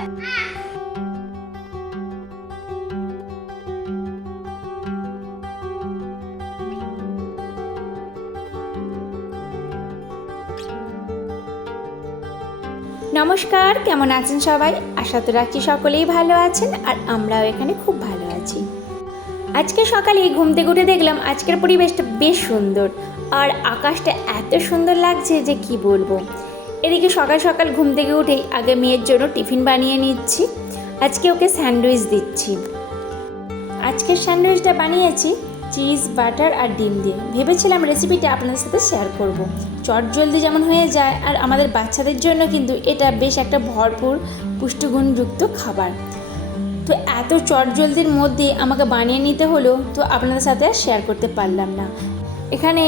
নমস্কার, কেমন আছেন সবাই? আশা তো রাখছি সকলেই ভালো আছেন, আর আমরাও এখানে খুব ভালো আছি। আজকে সকালে ঘুম থেকে উঠে দেখলাম আজকের পরিবেশটা বেশ সুন্দর, আর আকাশটা এত সুন্দর লাগছে যে কি বলবো। এদিকে সকাল সকাল ঘুম থেকে উঠেই আগে মেয়ের জন্য টিফিন বানিয়ে নিচ্ছি। আজকে ওকে স্যান্ডউইচ দিচ্ছি। আজকের স্যান্ডউইচটা বানিয়েছি চিজ, বাটার আর ডিম দিয়ে। ভেবেছিলাম রেসিপিটা আপনাদের সাথে শেয়ার করব। চটজলদি যেমন হয়ে যায়, আর আমাদের বাচ্চাদের জন্য কিন্তু এটা বেশ একটা ভরপুর পুষ্টিগুণযুক্ত খাবার। তো এত চটজলদির মধ্যে আমাকে বানিয়ে নিতে হলো, তো আপনাদের সাথে আর শেয়ার করতে পারলাম না। এখানে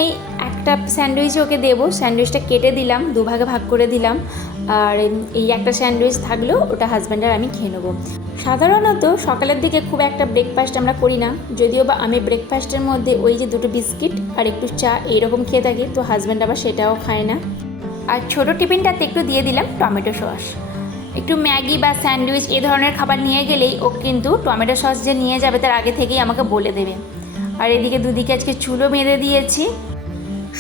একটা স্যান্ডউইচ ওকে দেবো, স্যান্ডউইচটা কেটে দিলাম, দুভাগে ভাগ করে দিলাম। আর এই একটা স্যান্ডউইচ থাকলেও ওটা হাজব্যান্ড আর আমি খেয়ে নেবো। সাধারণত সকালের দিকে খুব একটা ব্রেকফাস্ট আমরা করি না, যদিও বা আমি ব্রেকফাস্টের মধ্যে ওই যে দুটো বিস্কিট আর একটু চা এইরকম খেয়ে থাকি, তো হাজব্যান্ড আবার সেটাও খায় না। আর ছোটো টিফিনটাতে একটু দিয়ে দিলাম টমেটো সস। একটু ম্যাগি বা স্যান্ডউইচ এ ধরনের খাবার নিয়ে গেলেই ও কিন্তু টমেটো সস যে নিয়ে যাবে তার আগে থেকেই আমাকে বলে দেবে। আর এদিকে দুদিকে আজকে চুলও বেঁধে দিয়েছি।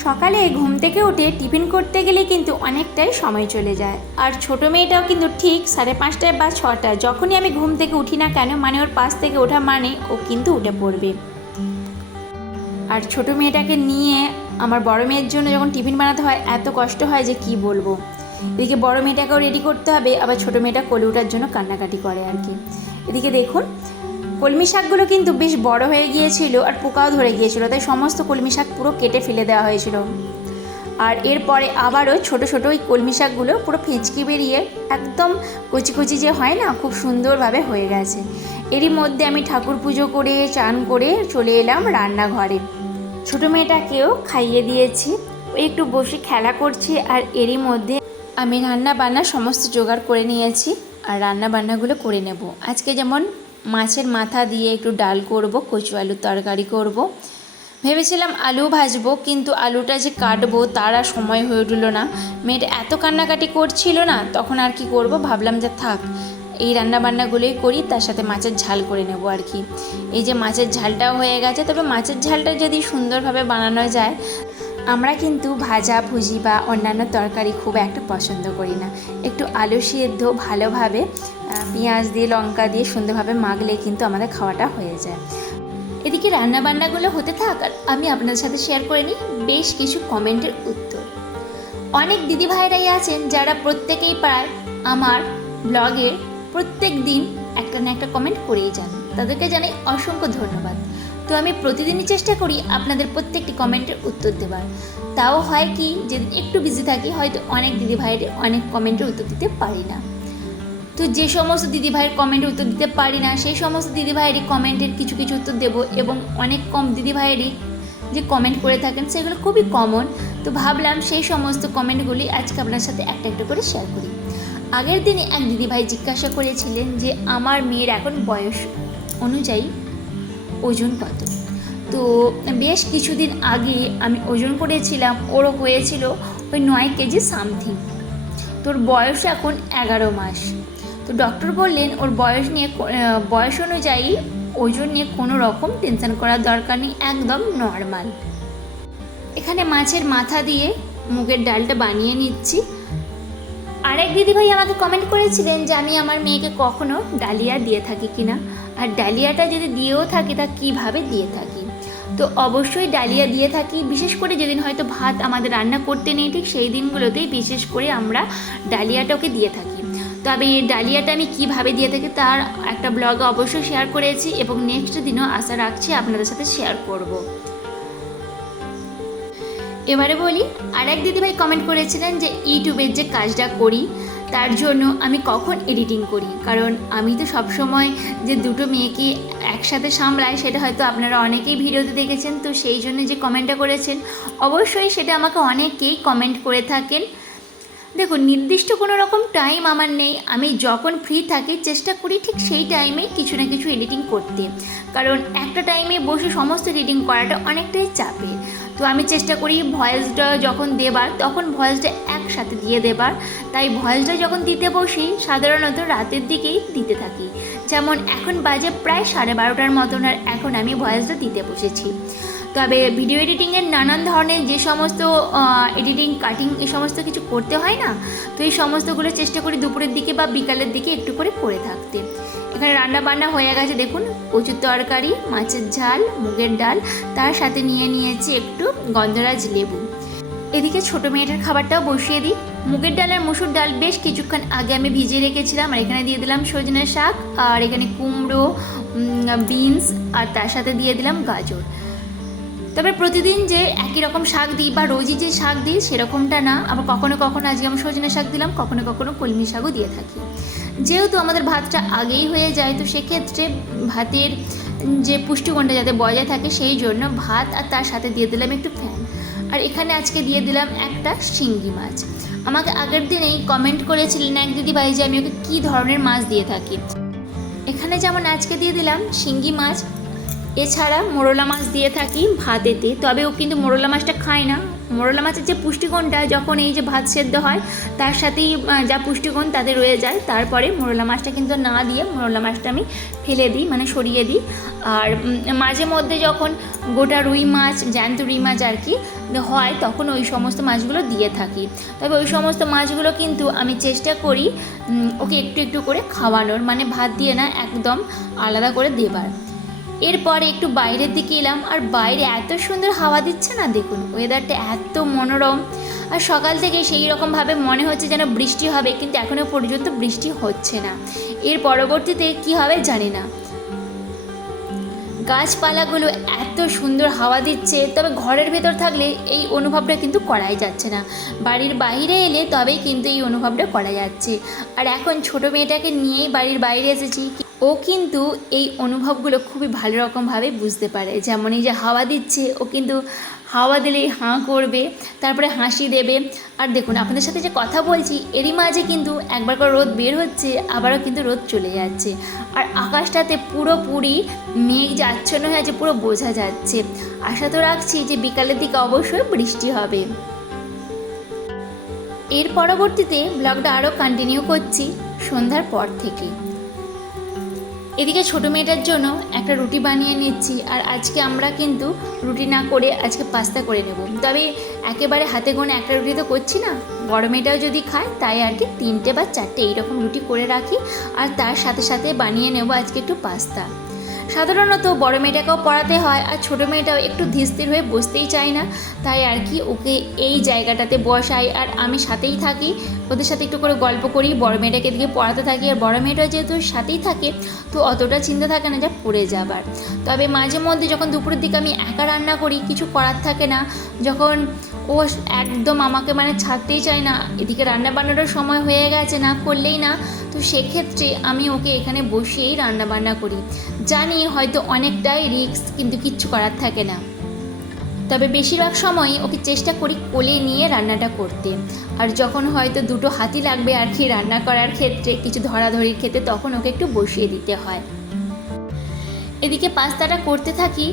সকালে ঘুম থেকে উঠে টিফিন করতে গেলে কিন্তু অনেকটাই সময় চলে যায়। আর ছোটো মেয়েটাও কিন্তু ঠিক 5:30 বা 6টা যখনই আমি ঘুম থেকে উঠি না কেন, মানে ওর পাশ থেকে ওঠা মানে ও কিন্তু উঠে পড়বে। আর ছোটো মেয়েটাকে নিয়ে আমার বড় মেয়ের জন্য যখন টিফিন বানাতে হয় এত কষ্ট হয় যে কি বলবো। এদিকে বড় মেয়েটাকেও রেডি করতে হবে, আবার ছোটো মেয়েটা কোলে ওঠার জন্য কান্নাকাটি করে আর কি। এদিকে দেখুন কলমি শাকগুলো কিন্তু বেশ বড় হয়ে গিয়েছিল আর পোকাও ধরে গিয়েছিল, তাই সমস্ত কলমি শাক পুরো কেটে ফেলে দেওয়া হয়েছিল। আর এরপরে আবারও ছোটো ছোটো ওই কলমি শাকগুলো পুরো ফেঁচকি বেরিয়ে একদম কচি কচি যে হয় না, খুব সুন্দরভাবে হয়ে গেছে। এরই মধ্যে আমি ঠাকুর পুজো করে চান করে চলে এলাম রান্নাঘরে। ছোটো মেয়েটাকেও খাইয়ে দিয়েছি, ওই একটু বসে খেলা করছি। আর এরই মধ্যে আমি রান্না বান্না সমস্ত জোগাড় করে নিয়েছি, আর রান্না বান্নাগুলো করে নেব। আজকে যেমন মাছের মাথা দিয়ে একটু ডাল করব, কচু আলুর তরকারি করব। ভেবেছিলাম আলু ভাজবো, কিন্তু আলুটা যে কাটবো তার আর সময় হয়ে উঠলো না। মেয়েটা এত কান্নাকাটি করছিল না, তখন আর কি করব, ভাবলাম যে থাক এই রান্নাবান্নাগুলোই করি, তার সাথে মাছের ঝাল করে নেব আর কি। এই যে মাছের ঝালটাও হয়ে গেছে, তবে মাছের ঝালটা যদি সুন্দরভাবে বানানো যায়। আমরা কিন্তু ভাজা ভুজি বা অন্যান্য তরকারি খুব একটা পছন্দ করি না। একটু আলু সিদ্ধ ভালোভাবে পেঁয়াজ দিয়ে লঙ্কা দিয়ে সুন্দরভাবে মাখলে কিন্তু আমাদের খাওয়াটা হয়ে যায়। এদিকে রান্নাবান্নাগুলো হতে থাক আর আমি আপনাদের সাথে শেয়ার করে নিই বেশ কিছু কমেন্টের উত্তর। অনেক দিদিভাইরাই আছেন যারা প্রত্যেকেই প্রায় আমার ব্লগে প্রত্যেক দিন একটা না একটা কমেন্ট করেই যান, তাদেরকে জানাই অসংখ্য ধন্যবাদ। তো আমি প্রতিদিনই চেষ্টা করি আপনাদের প্রত্যেকটি কমেন্টের উত্তর দেওয়ার। তাও হয় কি, যেদিন একটু বিজি থাকি হয়তো অনেক দিদিভাইয়ের অনেক কমেন্টের উত্তর দিতে পারি না। তো যে সমস্ত দিদিভাইয়ের কমেন্টের উত্তর দিতে পারি না সেই সমস্ত দিদিভাইয়েরই কমেন্টের কিছু কিছু উত্তর দেবো, এবং অনেক কম দিদিভাইয়েরই যে কমেন্ট করে থাকেন সেগুলো খুবই কমন। তো ভাবলাম সেই সমস্ত কমেন্টগুলি আজকে আপনার সাথে একটা একটা করে শেয়ার করি। আগের দিনে এক দিদিভাই জিজ্ঞাসা করেছিলেন যে আমার মেয়ের এখন বয়স অনুযায়ী ওজন কত। তো বেশ কিছুদিন আগে আমি ওজন করেছিলাম, ওরও হয়েছিল ওই 9 কেজি সামথিং। তোর বয়স এখন 11 মাস। তো ডক্টর বললেন ওর বয়স অনুযায়ী ওজন নিয়ে কোনো রকম টেনশন করার দরকার নেই, একদম নর্মাল। এখানে মাছের মাথা দিয়ে মুগের ডালটা বানিয়ে নিচ্ছি। আরেক দিদিভাই আমাকে কমেন্ট করেছিলেন যে আমি আমার মেয়েকে কখনো ডালিয়া দিয়ে থাকি কিনা, আর ডালিয়াটা যদি দিয়েও থাকি তা কীভাবে দিয়ে থাকি। তো অবশ্যই ডালিয়া দিয়ে থাকি, বিশেষ করে যেদিন হয়তো ভাত আমাদের রান্না করতে নেই ঠিক সেই দিনগুলোতেই বিশেষ করে আমরা ডালিয়াটাকে দিয়ে থাকি। তবে এই ডালিয়াটা আমি কীভাবে দিয়ে থাকি তার একটা ব্লগে অবশ্যই শেয়ার করেছি, এবং নেক্সট দিনও আশা রাখছি আপনাদের সাথে শেয়ার করব। এবারে বলি, আরেক দিদিভাই কমেন্ট করেছিলেন যে ইউটিউবের যে কাজটা করি তার জন্য আমি কখন এডিটিং করি, কারণ আমি তো সবসময় যে দুটো মেয়েকে একসাথে সামলাই সেটা হয়তো আপনারা অনেকেই ভিডিওতে দেখেছেন। তো সেই জন্য যে কমেন্টটা করেছেন অবশ্যই সেটা আমাকে অনেকেই কমেন্ট করে থাকেন। দেখুন নির্দিষ্ট কোনো রকম টাইম আমার নেই, আমি যখন ফ্রি থাকি চেষ্টা করি ঠিক সেই টাইমে কিছু না কিছু এডিটিং করতে, কারণ একটা টাইমে বসে সমস্ত এডিটিং করাটা অনেকটাই চাপের। তো আমি চেষ্টা করি ভয়েসটা যখন দেবার তখন ভয়েসটা সাথে দিয়ে দেবার, তাই ভয়েসটা যখন দিতে বসি সাধারণত রাতের দিকেই দিতে থাকি। যেমন এখন বাজে প্রায় 12:30টার মতন, আর এখন আমি ভয়েসটা দিতে বসেছি। তবে ভিডিও এডিটিংয়ের নানান ধরনের যে সমস্ত এডিটিং, কাটিং এই সমস্ত কিছু করতে হয় না, তো এই সমস্তগুলো চেষ্টা করি দুপুরের দিকে বা বিকালের দিকে একটু করে থাকতে। এখানে রান্না বান্না হয়ে গেছে, দেখুন কচুর তরকারি, মাছের ঝাল, মুগের ডাল, তার সাথে নিয়েছি একটু গন্ধরাজ লেবু। এদিকে ছোটো মেয়েটার খাবারটাও বসিয়ে দিই। মুগের ডাল আর মসুর ডাল বেশ কিছুক্ষণ আগে আমি ভিজিয়ে রেখেছিলাম, আর এখানে দিয়ে দিলাম সজনে শাক, আর এখানে কুমড়ো, বিনস, আর তার সাথে দিয়ে দিলাম গাজর। তবে প্রতিদিন যে একই রকম শাক দিই বা রোজই যে শাক দিই সেরকমটা না, আবার কখনো কখনো আজকে আমি সজনে শাক দিলাম, কখনো কখনো কলমি শাকও দিয়ে থাকি। যেহেতু আমাদের ভাতটা আগেই হয়ে যায়, তো সেক্ষেত্রে ভাতের যে পুষ্টিগুণটা যাতে বজায় থাকে সেই জন্য ভাত আর তার সাথে দিয়ে দিলাম একটু ফ্যান। আর এখানে আজকে দিয়ে দিলাম একটা শিঙ্গি মাছ। আমাকে আগের দিনেই কমেন্ট করেছিলেন এক দিদিভাই যে আমি ওকে কী ধরনের মাছ দিয়ে থাকি। এখানে যেমন আজকে দিয়ে দিলাম শিঙ্গি মাছ, এছাড়া মোরলা মাছ দিয়ে থাকি ভাতেতে। তবে ও কিন্তু মোরলা মাছটা খায় না। মোরলা মাছের যে পুষ্টিগুণটা যখন এই যে ভাত সেদ্ধ হয় তার সাথেই যা পুষ্টিগুণ তাদের রয়ে যায়, তারপরে মোরলা মাছটা কিন্তু না দিয়ে মোরলা মাছটা আমি ফেলে দিই, মানে সরিয়ে দিই। আর মাঝে মধ্যে যখন গোটা রুই মাছ, জ্যান্ত রুই মাছ আর কি হয়, তখন ওই সমস্ত মাছগুলো দিয়ে থাকি। তবে ওই সমস্ত মাছগুলো কিন্তু আমি চেষ্টা করি ওকে একটু একটু করে খাওয়ানোর, মানে ভাত দিয়ে না, একদম আলাদা করে দেবার। এরপরে একটু বাইরের দিকে এলাম, আর বাইরে এত সুন্দর হাওয়া দিচ্ছে না, দেখুন ওয়েদারটা এত মনোরম। আর সকাল থেকে সেই রকমভাবে মনে হচ্ছে যেন বৃষ্টি হবে, কিন্তু এখনও পর্যন্ত বৃষ্টি হচ্ছে না। এর পরবর্তীতে কি হবে জানি না। গাছপালাগুলো এত সুন্দর হাওয়া দিচ্ছে, তবে ঘরের ভেতর থাকলে এই অনুভবটা কিন্তু করাই যাচ্ছে না। বাড়ির বাইরে এলে তবেই কিন্তু এই অনুভবটা করা যাচ্ছে। আর এখন ছোটো মেয়েটাকে নিয়েই বাড়ির বাইরে এসেছি, ও কিন্তু এই অনুভবগুলো খুবই ভালো রকমভাবে বুঝতে পারে। যেমন এই যে হাওয়া দিচ্ছে, ও কিন্তু হাওয়া দিলেই হাঁ করবে, তারপরে হাসি দেবে। আর দেখুন আপনাদের সাথে যে কথা বলছি এরই মাঝে কিন্তু একবার করে রোদ বের হচ্ছে, আবারও কিন্তু রোদ চলে যাচ্ছে। আর আকাশটাতে পুরোপুরি মেঘ যে আচ্ছন্ন হয়ে আছে পুরো বোঝা যাচ্ছে। আশা তো রাখছি যে বিকালের দিকে অবশ্যই বৃষ্টি হবে। এর পরবর্তীতে ব্লগটা আরও কন্টিনিউ করছি সন্ধ্যার পর থেকে। এদিকে ছোটো মেয়েটার জন্য একটা রুটি বানিয়ে নিচ্ছি, আর আজকে আমরা কিন্তু রুটি না করে আজকে পাস্তা করে নেব। তবে একেবারে হাতে গোনে একটা রুটি তো করছি না, বড় মেয়েটাও যদি খায় তাই আর কি 3টে বা 4টে এইরকম রুটি করে রাখি, আর তার সাথে সাথে বানিয়ে নেব আজকে একটু পাস্তা। সাধারণত বড় মেয়েটাকেও পড়াতে হয়, আর ছোটো মেয়েটাও একটু ধীরস্থির হয়ে বসতেই চায় না, তাই আর কি ওকে এই জায়গাটাতে বসাই, আর আমি সাথেই থাকি, ওদের সাথে একটু করে গল্প করি, বড় মেয়েটাকে এদিকে পড়াতে থাকি। আর বড় মেয়েটা যেহেতু সাথেই থাকে তো অতটা চিন্তা থাকে না যা পড়ে যাবার। তবে মাঝে মধ্যে যখন দুপুরের দিকে আমি একা রান্না করি, কিছু করার থাকে না, যখন ও একদম আমাকে মানে ছাড়তেই চায় না, এদিকে রান্না বান্নারও সময় হয়ে গেছে, না করলেই না, তো সেক্ষেত্রে আমি ওকে এখানে বসিয়েই রান্না বান্না করি। জানি হয়তো অনেকটাই রিস্ক, কিন্তু কিচ্ছু করার থাকে না। তবে বেশিরভাগ সময়ই ওকে চেষ্টা করি কোলে নিয়ে রান্নাটা করতে। আর যখন হয়তো দুটো হাতি লাগবে আর কি রান্না করার ক্ষেত্রে, কিছু ধরাধরির ক্ষেত্রে, তখন ওকে একটু বসিয়ে দিতে হয়। এদিকে পাস্তাটা করতে থাকি,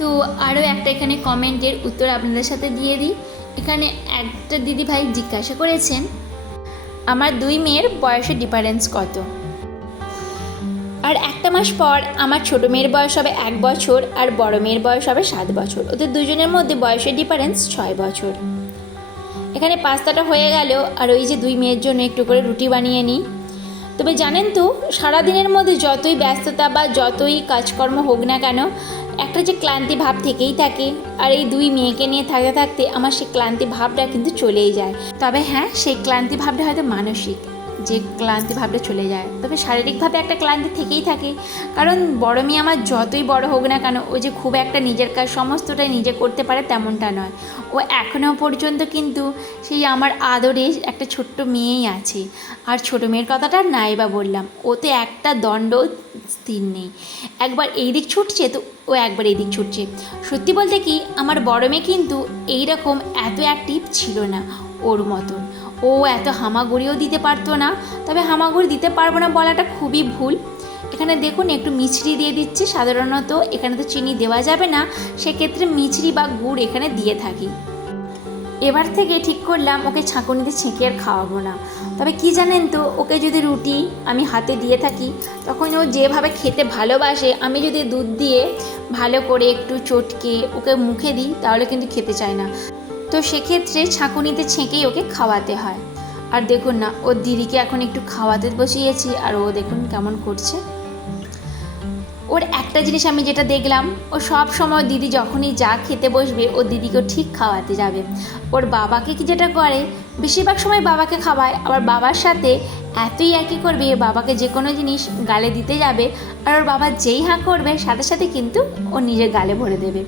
তো আরও একটা এখানে কমেন্টের উত্তর আপনাদের সাথে দিয়ে দিই। এখানে একটা দিদিভাই জিজ্ঞাসা করেছেন আমার 2 মেয়ের বয়সের ডিফারেন্স কত। আর একটা মাস পর আমার ছোটো মেয়ের বয়স হবে 1 বছর, আর বড় মেয়ের বয়স হবে 7 বছর। ওদের দুজনের মধ্যে বয়সের ডিফারেন্স 6 বছর। এখানে পাস্তাটা হয়ে গেল, আর ওই যে 2 মেয়ের জন্য একটু করে রুটি বানিয়ে নিই। তবে জানেন তো, সারাদিনের মধ্যে যতই ব্যস্ততা বা যতই কাজকর্ম হোক না কেন, একটা যে ক্লান্তি ভাব থেকেই থাকে। আর এই 2 মেয়েকে নিয়ে থাকতে থাকতে আমার সেই ক্লান্তি ভাবটা কিন্তু চলেই যায়। তবে হ্যাঁ, সেই ক্লান্তি ভাবটা হয়তো মানসিক, যে ক্লান্তি ভাবটা চলে যায়। তবে শারীরিকভাবে একটা ক্লান্তি থেকেই থাকে, কারণ বড় মেয়ে আমার যতই বড় হোক না কেন, ও যে খুব একটা নিজের কাজ সমস্তটাই নিজে করতে পারে তেমনটা নয়। ও এখনও পর্যন্ত কিন্তু সেই আমার আদরে একটা ছোট্ট মেয়েই আছে। আর ছোটো মেয়ের কথাটা নাই বা বললাম, ওতে একটা দণ্ড স্থির নেই, একবার এই দিক ছুটছে তো ও একবার এই দিক ছুটছে। সত্যি বলতে কি, আমার বড় মেয়ে কিন্তু এইরকম এত অ্যাক্টিভ ছিল না ওর মতন। ও এত হামাগুড়িও দিতে পারতো না। তবে হামাগুড়ি দিতে পারবো না বলাটা খুবই ভুল। এখানে দেখুন একটু মিছরি দিয়ে দিচ্ছি। সাধারণত এখানে তো চিনি দেওয়া যাবে না, সেক্ষেত্রে মিছরি বা গুড় এখানে দিয়ে থাকি। এবার থেকে ঠিক করলাম ওকে ছাঁকুনিতে ছেঁকে আর খাওয়াবো না। তবে কি জানেন তো, ওকে যদি রুটি আমি হাতে দিয়ে থাকি তখন ও যেভাবে খেতে ভালোবাসে, আমি যদি দুধ দিয়ে ভালো করে একটু চটকে ওকে মুখে দিই তাহলে কিন্তু খেতে চায় না। তো সেক্ষেত্রে ছাঁকুনিতে ছেঁকেই ওকে খাওয়াতে হয়। আর দেখুন না, ওর দিদিকে এখন একটু খাওয়াতে বসিয়েছি আর ও দেখুন কেমন করছে। ওর একটা জিনিস আমি যেটা দেখলাম, ও সব সময় দিদি যখনই যা খেতে বসবে ও দিদিকেও ঠিক খাওয়াতে যাবে। ওর বাবাকে কি যেটা করে, বেশিরভাগ সময় বাবাকে খাওয়ায়, আবার বাবার সাথে এতই একই করবে, বাবাকে যে কোনো জিনিস গালে দিতে যাবে আর ওর বাবা যেই হাঁ করবে সাথে সাথে কিন্তু ও নিজের গালে ভরে দেবে।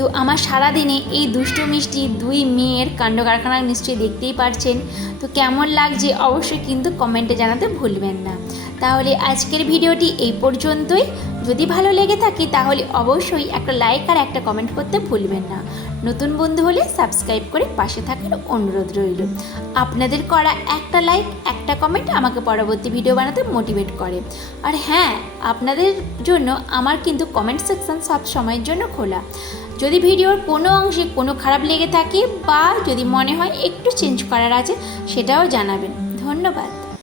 তো আমার সারাদিনে এই দুষ্টু মিষ্টি দুই মেয়ের কাণ্ড কারখানা নিশ্চয়ই দেখতেই পারছেন। তো কেমন লাগছে অবশ্যই কিন্তু কমেন্টে জানাতে ভুলবেন না। তাহলে আজকের ভিডিওটি এই পর্যন্তই। যদি ভালো লেগে থাকে তাহলে অবশ্যই একটা লাইক আর একটা কমেন্ট করতে ভুলবেন না। নতুন বন্ধু হলে সাবস্ক্রাইব করে পাশে থাকার অনুরোধ রইল। আপনাদের করা একটা লাইক একটা কমেন্ট আমাকে পরবর্তী ভিডিও বানাতে মোটিভেট করে। আর হ্যাঁ, আপনাদের জন্য আমার কিন্তু কমেন্ট সেকশন সব সময়ের জন্য খোলা। যদি ভিডিওর কোনো অংশে কোনো খারাপ লেগে থাকে বা যদি মনে হয় একটু চেঞ্জ করার আছে, সেটাও জানাবেন। ধন্যবাদ।